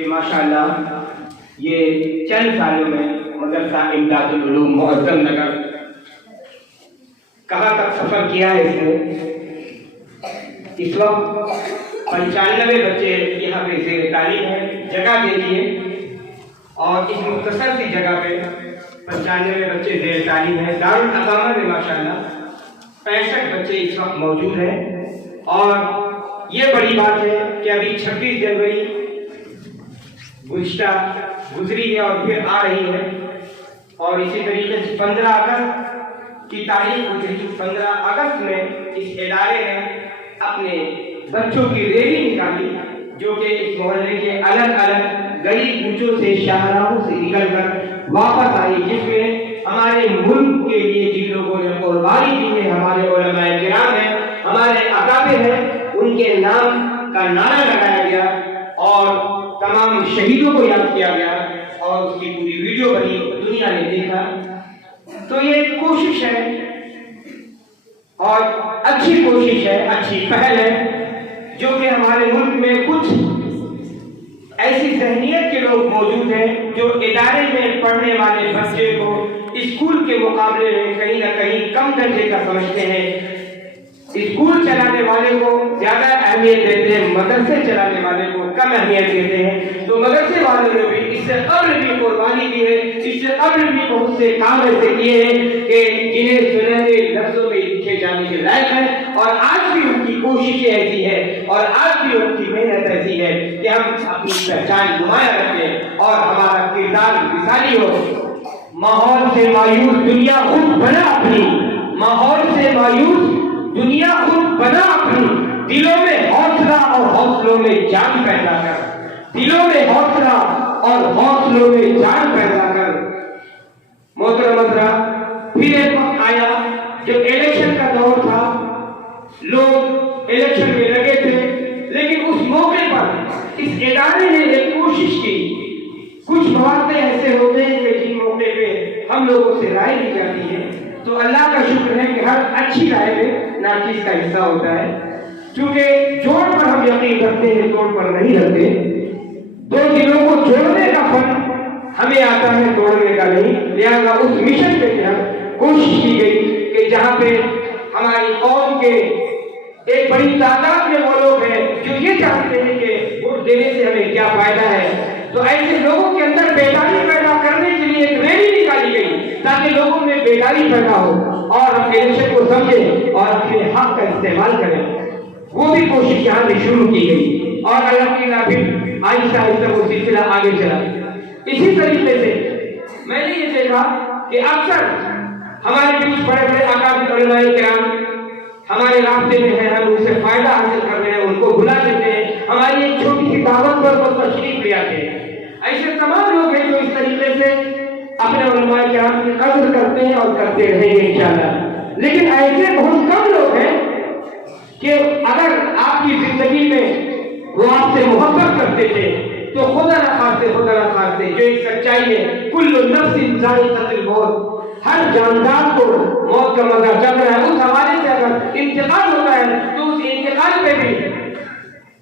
کہ ماشاءاللہ یہ چند سالوں میں مدرسہ امداد العلوم معظم نگر کہاں تک سفر کیا ہے اس نے؟ اس وقت 95 بچے یہاں پہ زیر تعلیم ہیں. جگہ دیکھیے اور اس مختصر سی جگہ پہ 95 بچے زیر تعلیم ہیں. دارالعلامہ میں ماشاءاللہ 65 بچے اس وقت موجود ہیں. اور یہ بڑی بات ہے کہ ابھی 26 جنوری گزشتہ گزری ہے اور پھر آ رہی ہے، اور اسی طریقے سے 15 اگست کی تاریخ گزری. 15 اگست میں اس ادارے نے اپنے بچوں کی ریلی نکالی جو کہ اس محلے کے الگ الگ گلی کوچوں سے شاہراہوں سے نکل کر واپس آئی، جس میں ہمارے ملک کے لیے جن لوگوں نے قربانی دی ہے، ہمارے علماء کرام ہیں، ہمارے اکابر ہیں، ان کے نام کا نعرہ لگایا گیا اور تمام شہیدوں کو یاد کیا گیا اور اس کی پوری ویڈیو بنی، دنیا نے دیکھا. تو یہ ایک کوشش ہے اور اچھی کوشش ہے، اچھی پہل ہے جو کہ ہمارے ملک میں کچھ ایسی ذہنیت کے لوگ موجود ہیں جو ادارے میں پڑھنے والے بچے کو اسکول کے مقابلے میں کہیں نہ کہیں کم درجے کا سمجھتے ہیں. اسکول چلانے والے کو زیادہ اہمیت دیتے ہیں، مدرسے چلانے والے کو کم اہمیت دیتے ہیں. تو مدرسے والوں نے بھی اس سے قبل بھی قربانی دی ہے، اس سے قبل بھی بہت سے کام ایسے کیے ہیں کہ جنہیں سنہرے لفظوں میں لکھے جانے کے لائق ہیں. اور آج بھی ان کی کوششیں ایسی ہے اور آج بھی ان کی محنت ایسی ہے کہ ہم اپنی پہچان نمایاں رکھیں اور ہمارا کردار مثالی ہو. ماحول سے مایوس دنیا خود بنا اپنی، ماحول سے مایوس دنیا خود بنا اپنی. دلوں میں حوصلہ اور حوصلوں میں جان پیدا کر، دلوں میں حوصلہ اور حوصلوں میں جان پیدا کر. محترم پھر ایک وقت آیا جب الیکشن کا دور تھا، لوگ الیکشن میں لگے تھے، لیکن اس موقع پر اس ادارے نے ایک کوشش کی. کچھ مواقع ایسے ہوتے ہیں کہ جن موقع پہ ہم لوگوں سے رائے لی جاتی ہے، تو اللہ کا شکر ہے کہ ہر اچھی رائے میں ناچیز کا حصہ ہوتا ہے. کیونکہ جوڑ پر ہم یقین رکھتے ہیں، توڑ پر نہیں رکھتے. دو دلوں کو جوڑنے کا فن ہمیں آتا ہے، توڑنے کا نہیں. لہذا اس مشن پہ کوشش کی گئی کہ جہاں پہ ہماری قوم کے ایک بڑی تعداد میں وہ لوگ ہیں جو یہ چاہتے ہیں کہ ووٹ دینے سے ہمیں کیا فائدہ ہے، تو ایسے لوگوں کے اندر بیداری پیدا کرنے کے لیے ایک ریلی نکالی گئی تاکہ لوگوں میں بیداری پیدا ہو اور ہم الیکشن کو سمجھیں اور اپنے حق کا استعمال کریں. وہ بھی کوشش یہاں سے شروع کی گئی اور الحمدللہ پھر آہستہ آہستہ وہ سلسلہ آگے چلا. اسی طریقے سے میں نے یہ دیکھا کہ اکثر ہمارے بیچ بڑے بڑے اکابر علماء کرام ہمارے راستے میں ہیں، ہم ان سے فائدہ حاصل کر رہے ہیں، ان کو بلا دیتے ہیں، ہماری ایک چھوٹی سی دعوت پر وہ تشریف لے آتے ہیں. ایسے تمام لوگ ہیں جو اس طریقے سے اپنے علماء کرام کی قدر کرتے ہیں اور کرتے رہیں گے انشاءاللہ. لیکن ایسے بہت کم لوگ ہیں کہ اگر آپ کی زندگی میں وہ آپ سے محبت کرتے تھے تو خدا نخواستہ جو ایک سچائی ہے، کل نفس ذائقۃ الموت، ہر جاندار کو موت کا مزہ چل رہا ہے. اس حوالے سے اگر انتقال ہوتا ہے تو اس انتقال پہ بھی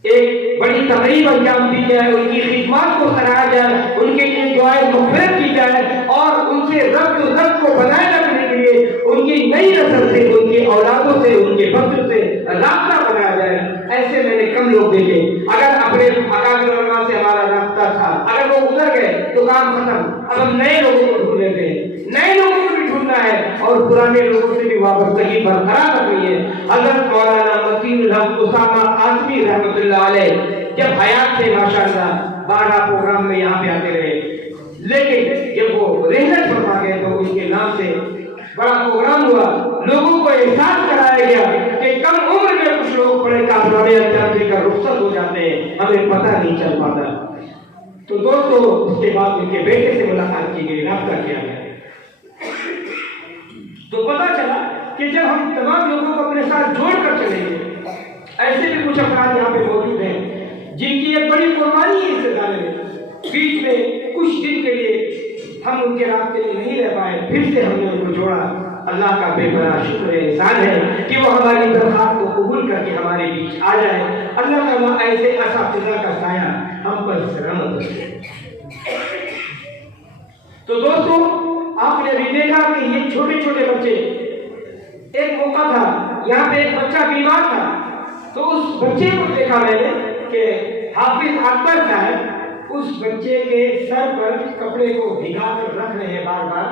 ایک بڑی تقریب انجام دی جائے، ان کی خدمات کو سراہا جائے، ان کے لیے دعائے مغفرت کی جائے اور ان سے ربط کو بنائے رکھنے کے لیے ان کی نئی نسل سے، ان کی اولادوں سے، ان کے بچوں سے رابطہ بنایا جائے. ایسے میں نے کم لوگ دیکھے. اگر اپنے اکابر علماء سے ہمارا رابطہ تھا، اگر وہ گزر گئے تو کام ختم. اب ہم نئے لوگوں کو ڈھونڈ لیتے ہیں، نئے لوگوں کو بھی ڈھونڈنا ہے اور پرانے لوگوں سے بھی وابستگی برقرار رکھنی ہے. حضرت مولانا مسیح الحق اسامہ قاسمی رحمۃ اللہ علیہ جب حیات سے ماشاءاللہ 12 پروگرام میں یہاں پہ آتے رہے، لیکن جب وہ رحلت فرما گئے تو ان کے نام سے بڑا پروگرام ہوا. لوگوں کو احساس کرایا گیا کہ کم عمر میں کچھ لوگ بڑے کارنامے انجام دے کر رخصت ہو جاتے ہیں، ہمیں پتہ نہیں چل پاتا. تو دوستو اس کے بعد ان کے بیٹے سے ملاقات کی گئی، رابطہ کیا گیا تو پتہ چلا کہ جب ہم تمام لوگوں کو اپنے ساتھ جوڑ کر چلیں گے. ایسے بھی کچھ افراد یہاں پہ موجود ہیں جن کی ایک بڑی قربانی ہے اس ادارے میں. بیچ میں کچھ دن کے لیے ہم ان کے رابطے میں نہیں رہ پائے، پھر سے ہم نے ان کو جوڑا. اللہ کا بے پناہ شکر ہے، احسان ہے کہ وہ ہماری درخواست کو قبول کر کے ہمارے بیچ آ جائے. اللہ تعالیٰ ایسے اساتذہ کا سایہ ہم پر والسلامت رکھے۔ تو دوستوں آپ نے ابھی دیکھا کہ یہ چھوٹے چھوٹے بچے، ایک موقع تھا یہاں پہ ایک بچہ بیمار تھا، تو اس بچے کو دیکھا میں نے کہ حافظ اکبر صاحب اس بچے کے سر پر کپڑے کو بھگا کر رکھ رہے ہیں بار بار،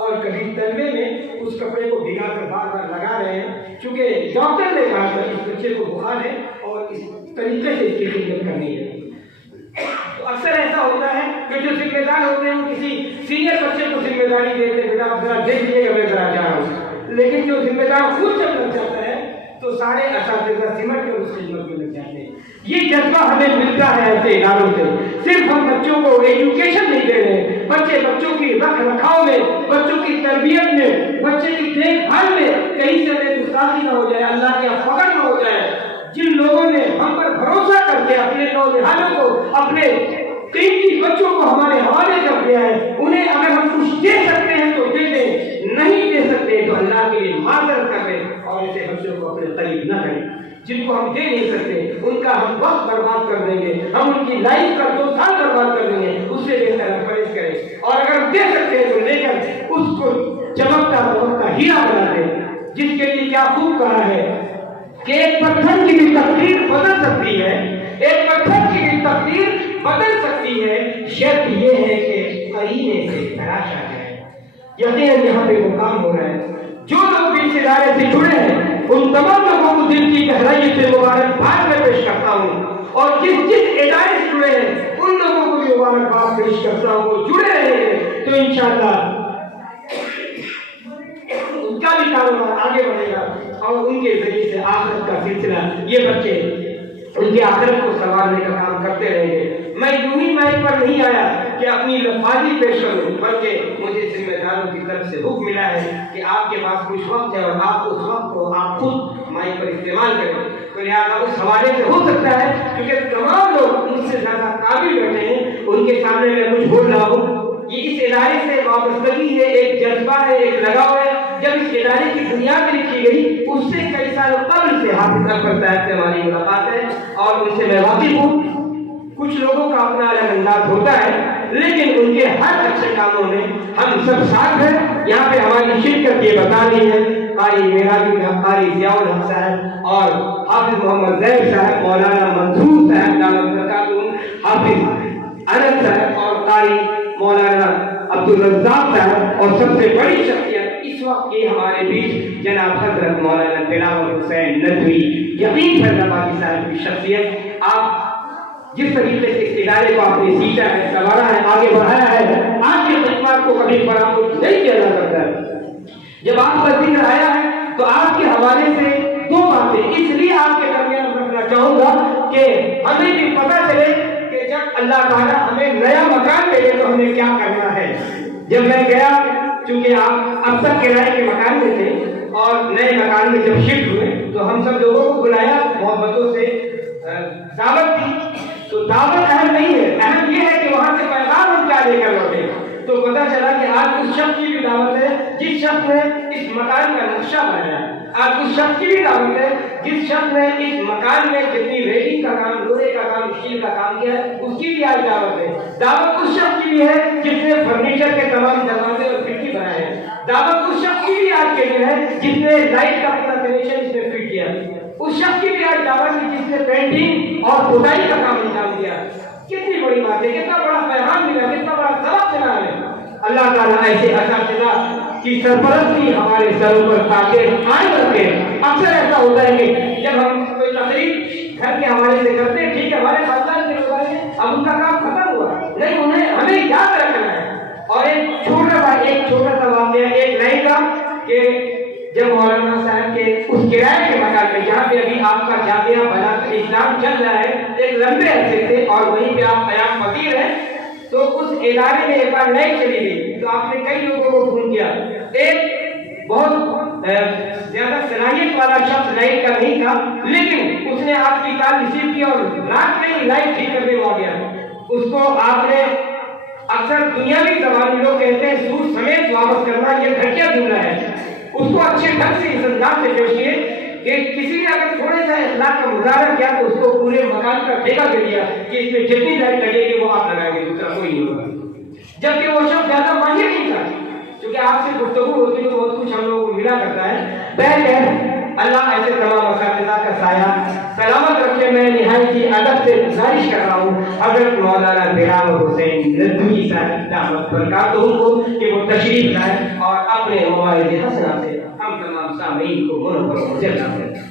اور کبھی تلوے میں اس کپڑے کو بھگا کر بار بار لگا رہے ہیں، چونکہ ڈاکٹر نے کہا تھا اس بچے کو بخار ہے اور اس طریقے سے اس کی خدمت کرنی ہے۔ تو اکثر ایسا ہوتا ہے کہ جو ذمہ دار ہوتے ہیں وہ کسی سینئر بچے کو ذمہ داری دیتے ہیں، بیٹا آپ ذرا دیکھ لیجیے گا میں ذرا جا رہا ہوں، لیکن جو ذمہ دار خود جب لگ جاتا ہے تو سارے اساتذہ سمٹ کر اس خدمت میں لگ جاتے ہیں۔ یہ جذبہ ہمیں ملتا ہے ایسے اداروں سے۔ صرف ہم بچوں کو ایجوکیشن نہیں دے رہے، بچوں کی رکھ رکھاؤ میں، بچوں کی تربیت میں، بچے کی دیکھ بھال میں کہیں سے بے گستاخی نہ ہو جائے، اللہ کا فقر نہ ہو جائے۔ جن لوگوں نے ہم پر بھروسہ کر کے اپنے نوجوانوں کو، اپنے قیمتی بچوں کو ہمارے حوالے کر دیا ہے، انہیں اگر ہم کچھ دے سکتے ہیں تو دے دیں، نہیں دے سکتے تو اللہ کے لیے معذرت کر دیں اور ایسے بچوں کو اپنے قریب نہ کریں۔ جن کو ہم دے نہیں سکتے ان کا ہم وقت برباد کر دیں گے، ہم ان کی لائف کا 2 سال برباد کر دیں گے، اس سے بہتر ہم پرہیز کریں، اور اگر ہم دے سکتے ہیں تو لے کر اس کو چمکتا دمکتا ہیرا بنا دیں، جس کے لیے کیا خوب کہا ہے کہ ایک پتھر کی بھی تقدیر بدل سکتی ہے، ایک پتھر کی بھی تقدیر بدل سکتی ہے، شرط یہ ہے کہ قرینے سے تراشا جائے۔ یقیناً یہاں پہ وہ کام ہو رہا ہے۔ جو لوگ بھی اس ادارے سے جڑے ہیں ان تمام لوگوں کو دل کی گہرائی سے مبارکباد میں پیش کرتا ہوں، اور جس ادارے سے جڑے ہیں ان لوگوں کو بھی مبارکباد پیش کرتا ہوں۔ وہ جڑے رہیں گے تو انشاءاللہ ان کا بھی کاروبار آگے بڑھے گا، اور ان کے ذریعے سے آخرت کا سلسلہ، یہ بچے ان کی آخرت کو سنوارنے کا کام کرتے رہیں گے۔ میں یوں ہی مائک پر نہیں آیا کہ اپنی لفاظی پیش کروں، بلکہ مجھے ذمہ داروں کی طرف سے حکم ملا ہے کہ آپ کے پاس کچھ وقت ہے اور آپ اس وقت کو آپ خود مائک پر استعمال کریں۔ تو لہٰذا اس حوالے سے ہو سکتا ہے کیونکہ تمام لوگ ان سے زیادہ قابل بیٹھے ہیں، ان کے سامنے میں کچھ بول رہا ہوں۔ یہ اس ادارے سے وابستگی ہے، ایک جذبہ ہے، ایک لگاؤ ہے۔ جب اس ادارے کی بنیاد لکھی گئی اس سے کئی سال قبل سے حافظ اکبر صاحب سے ہماری ملاقات ہے اور ان سے میں واقف ہوں۔ کچھ لوگوں کا اپنا الگ انداز ہوتا ہے، لیکن ان کے ہر اچھے کاموں میں ہم سب ساتھ ہیں۔ یہاں پہ ہماری شرکت یہ بتا رہی ہے قاری معراجی قاری ضیاء الحق صاحب اور حافظ محمد زید صاحب، مولانا منصور صاحب دامت برکاتہم، حافظ انس صاحب اور قاری مولانا عبدالرزاق صاحب، اور سب سے بڑی شخصیت اس وقت یہ ہمارے بیچ جناب حضرت مولانا دلاور حسین ندوی یقین فیضآبادی صاحب کی شخصیت۔ آپ جس طریقے سے اس ادارے کو آپ نے سیکھا ہے، سنوارا ہے، آگے بڑھایا ہے، آپ کے خدمات کو کبھی فراموش نہیں کیا جا سکتا ہے۔ جب آپ کا ذکر آیا ہے تو آپ کے حوالے سے 2 باتیں اس لیے آپ کے درمیان رکھنا چاہوں گا کہ ہمیں بھی پتہ چلے کہ جب اللہ تعالیٰ ہمیں نیا مکان دے تو ہمیں کیا کرنا ہے۔ جب میں گیا، چونکہ آپ اب تک کرائے کے مکان میں تھے اور نئے مکان میں جب شفٹ ہوئے تو ہم سب لوگوں کو بلایا، محبتوں سے دعوت دی۔ تو دعوت اہم نہیں ہے، اہم یہ ہے کہ وہاں سے پیغام ہم کیا لے کر لوٹے۔ تو پتہ چلا کہ آج اس شخص کی بھی دعوت ہے جس شخص نے اس مکان کا نقشہ بنایا، آج اس شخص کی بھی دعوت ہے جس شخص نے اس مکان میں جتنی ریڈنگ کا کام، لوہے کا کام، اسٹیل کا کام کیا ہے، اس کی بھی آج دعوت ہے۔ دعوت اس شخص کی بھی ہے جس نے فرنیچر کے تمام دروازے اور کھڑکی بنائے ہیں۔ دعوت اس شخص کی بھی آج کے لیے ہے جس نے لائٹ کا پورا کنیکشن اس میں فٹ کیا۔ اس شخص کی بھی آج دعوت ہے جس نے پینٹنگ اور کھدائی کا کام انجام دیا۔ کتنی بڑی بات ہے، کتنا بڑا پیغام ملا، کتنا بڑا سبق ملا ہے۔ اللہ تعالیٰ ایسے اساتذہ کی سرپرستی ہمارے سروں پر تاکہ قائم رکھے۔ اکثر ایسا ہوتا ہے کہ جب ہم کوئی تقریب گھر کے حوالے سے کرتے ہیں، ٹھیک ہے ہمارے خاندان کے لوگ آئے ہیں، اب ان کا کام ختم ہوا، نہیں انہیں ہمیں یاد رکھنا ہے۔ اور ایک چھوٹا سا واقعہ ایک لائن کا کہ جب مولانا صاحب کے اس کرائے کے مکان میں جہاں پہ ابھی آپ کا جامعہ بنا اسلام چل رہا ہے، ایک لمبے عرصے سے، اور وہیں پہ آپ قیام پذیر ہیں، تو اس ادارے میں ایک بار لائٹ چلی گئی تو آپ نے کئی لوگوں کو فون کیا۔ ایک بہت زیادہ صلاحیت والا شخص لائٹ کا نہیں تھا، لیکن اس نے آپ کی کال ریسیو کی اور رات میں ہی لائٹ ٹھیک کرنے کو آ گیا۔ اس کو آپ نے اکثر دنیاوی زبان میں لوگ کہتے ہیں سود سمیت واپس کرنا، یہ گھٹیا جملہ ہے، اس کو اچھے ڈھنگ سے اس انداز سے پیش کیے کہ کسی نے اگر تھوڑے سا اخلاق کا مظاہرہ کیا تو اس کو پورے مکان کا ٹھیکہ دے دیا کہ اس میں جتنی لائٹ لگے گی وہ آپ لگائیں گے، دوسرا کوئی نہیں ہوگا، جبکہ وہ شخص زیادہ ماہر نہیں تھا. کیونکہ آپ سے گفتگو ہوتی ہے تو بہت کچھ ہم لوگوں کو ملا کرتا ہے. بہرحال اللہ ایسے تمام اساتذہ کا سایہ سلامت رکھے. میں نہایت ہی ادب سے گزارش کر رہا ہوں حضرت مولانا دلال حسین ندوی صاحب دعوت برکاتہ کو کہ وہ تشریف لائیں اور اپنے موارد حسنہ سے ہم تمام سامعین کو منور و مجزا کریں.